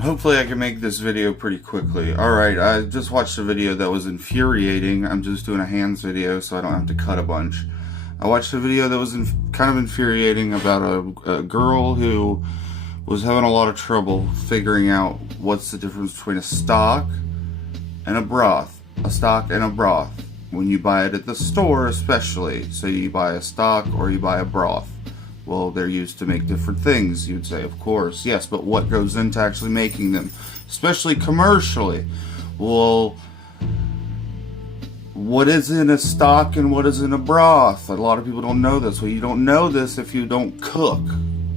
Hopefully I can make this video pretty quickly. Alright, I just watched a video that was infuriating. I'm just doing a hands video so I don't have to cut a bunch. I watched a video that was kind of infuriating about a girl who was having a lot of trouble figuring out what's the difference between a stock and a broth. A stock and a broth. When you buy it at the store especially. So you buy a stock or you buy a broth. Well, they're used to make different things, you'd say, of course. Yes, but what goes into actually making them? Especially commercially. Well, what is in a stock and what is in a broth? A lot of people don't know this. Well, you don't know this if you don't cook.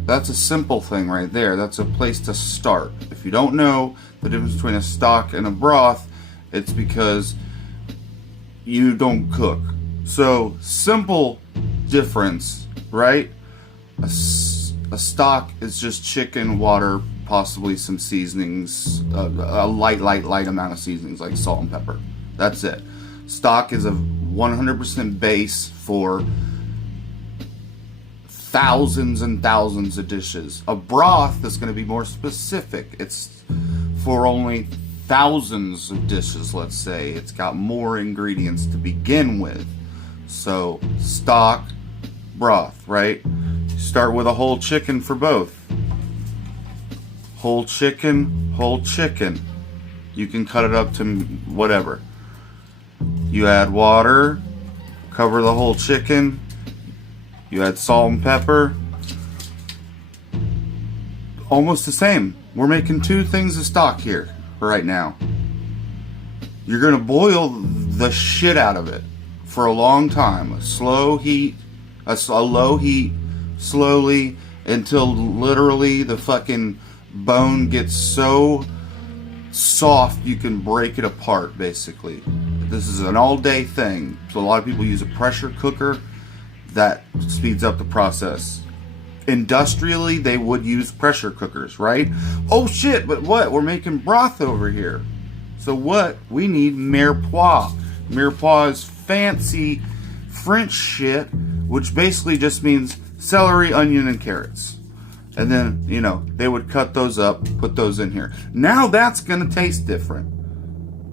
That's a simple thing right there. That's a place to start. If you don't know the difference between a stock and a broth, it's because you don't cook. So, simple difference, right? A stock is just chicken, water, possibly some seasonings, a light amount of seasonings like salt and pepper. That's it. Stock is a 100% base for thousands and thousands of dishes. A broth is going to be more specific. It's for only thousands of dishes, let's say. It's got more ingredients to begin with. So, stock, broth, right? Start with a whole chicken for both. Whole chicken, whole chicken. You can cut it up to whatever. You add water, cover the whole chicken. You add salt and pepper. Almost the same. We're making two things of stock here right now. You're gonna boil the shit out of it for a long time. A low heat, slowly until literally the fucking bone gets so soft you can break it apart, basically. This is an all-day thing. So a lot of people use a pressure cooker. That speeds up the process. Industrially, they would use pressure cookers, right? Oh shit, but what? We're making broth over here. So what? We need mirepoix. Mirepoix is fancy French shit, which basically just means celery, onion, and carrots. And then, you know, they would cut those up, put those in here. Now that's gonna taste different.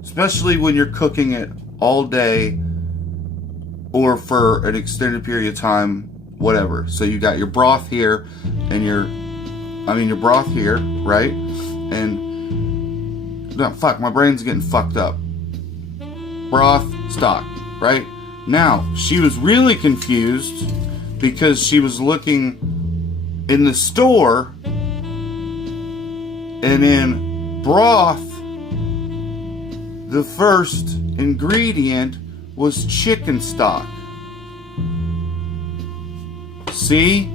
Especially when you're cooking it all day or for an extended period of time, whatever. So you got your broth here and your broth here, right? And, no, fuck, my brain's getting fucked up. Broth, stock, right? Now, she was really confused because she was looking in the store and in broth, the first ingredient was chicken stock. See?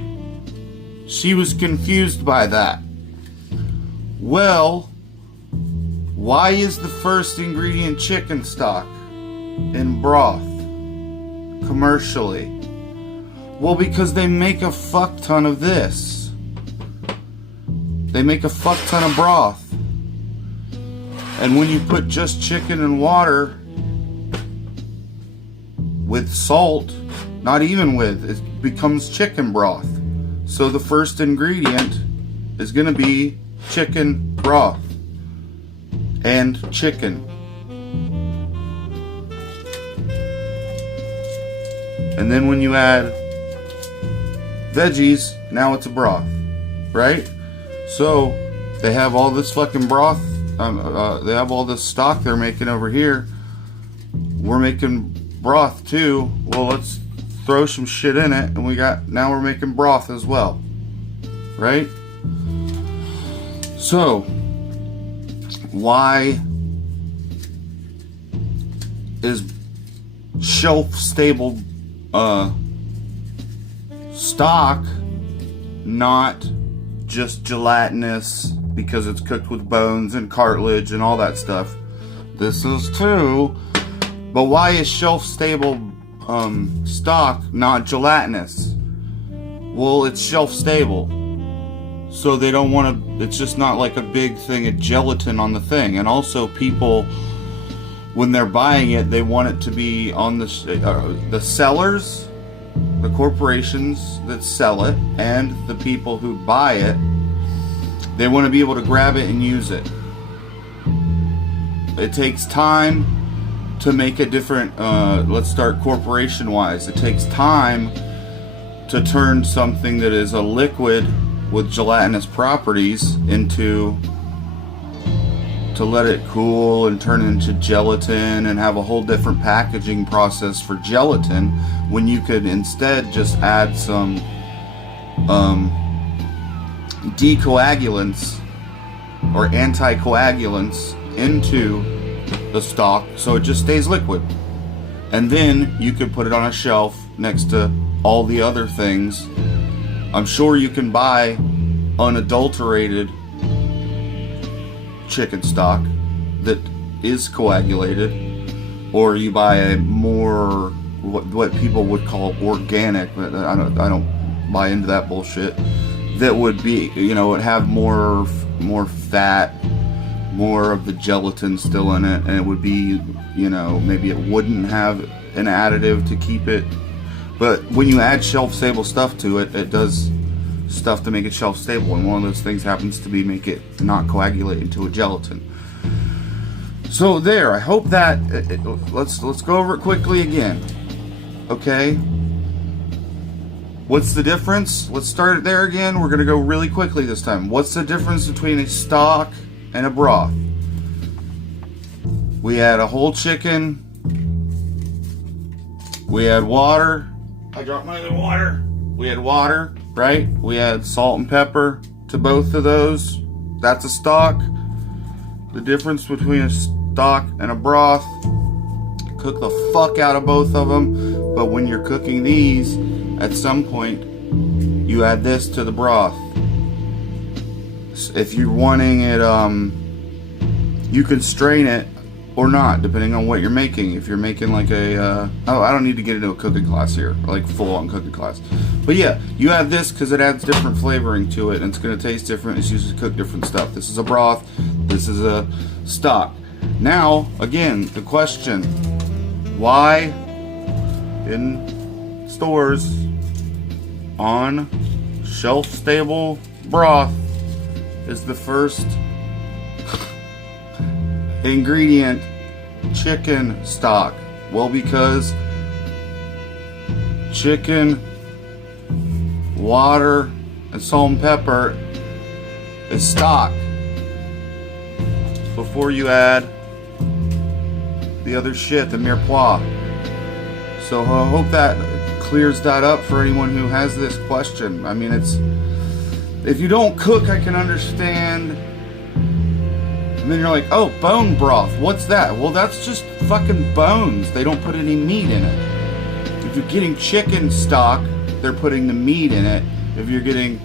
She was confused by that. Well, why is the first ingredient chicken stock in broth? Commercially. Well, because they make a fuck ton of this. They make a fuck ton of broth. And when you put just chicken and water with salt, not even with, it becomes chicken broth. So the first ingredient is going to be chicken broth and chicken. And then when you add veggies, now it's a broth, right? So they have all this fucking broth, they have all this stock they're making over here. We're making broth too. Well, let's throw some shit in it, and now we're making broth as well, right? So why is shelf stable stock not just gelatinous because it's cooked with bones and cartilage and all that stuff? This is too. But why is shelf stable stock not gelatinous? Well, it's shelf stable, so they don't want to. It's just not like a big thing of gelatin on the thing. And also, people, when they're buying it, they want it to be on the sellers, the corporations that sell it, and the people who buy it They want to be able to grab it and use it. It takes time to make a different, let's start corporation wise. It takes time to turn something that is a liquid with gelatinous properties into, to let it cool and turn it into gelatin and have a whole different packaging process for gelatin, when you could instead just add some decoagulants or anticoagulants into the stock so it just stays liquid. And then you could put it on a shelf next to all the other things. I'm sure you can buy unadulterated chicken stock that is coagulated, or you buy a more what people would call organic, but I don't buy into that bullshit, that would be, you know, it have more fat, more of the gelatin still in it, and it would be, you know, maybe it wouldn't have an additive to keep it. But when you add shelf stable stuff to it, it does stuff to make it shelf stable, and one of those things happens to be make it not coagulate into a gelatin. So there, I hope that let's go over it quickly again. Okay, what's the difference? Let's start it there again. We're gonna go really quickly this time. What's the difference between a stock and a broth? We had a whole chicken, we had water. I dropped my other water. We had water, right? We had salt and pepper to both of those. That's a stock. The difference between a stock and a broth, cook the fuck out of both of them. But when you're cooking these, at some point, you add this to the broth. If you're wanting it, you can strain it or not, depending on what you're making. If you're making like a, oh, I don't need to get into a cooking class here, like full-on cooking class. But yeah, you add this because it adds different flavoring to it, and it's going to taste different. It's used to cook different stuff. This is a broth. This is a stock. Now, again, the question, why in stores on shelf-stable broth is the first ingredient chicken stock? Well, because chicken, water, and salt and pepper is stock before you add the other shit, the mirepoix. So I hope that clears that up for anyone who has this question. I mean, it's, if you don't cook, I can understand. And then you're like, oh, bone broth, what's that? Well, that's just fucking bones. They don't put any meat in it. If you're getting chicken stock, they're putting the meat in it. If you're getting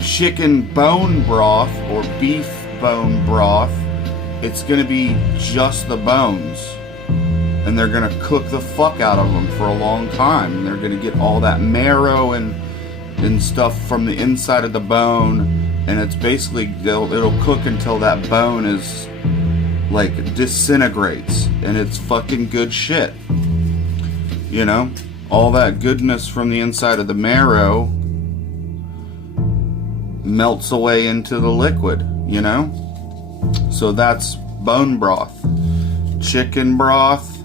chicken bone broth or beef bone broth, it's gonna be just the bones. And they're gonna cook the fuck out of them for a long time. And they're gonna get all that marrow and stuff from the inside of the bone. And it's basically, it'll cook until that bone is like disintegrates, and it's fucking good shit. You know, all that goodness from the inside of the marrow melts away into the liquid, you know? So that's bone broth. Chicken broth,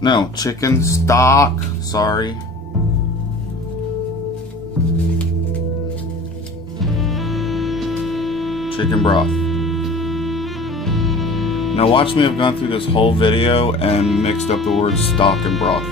no, chicken stock, sorry. Chicken broth. Now watch me have gone through this whole video and mixed up the words stock and broth.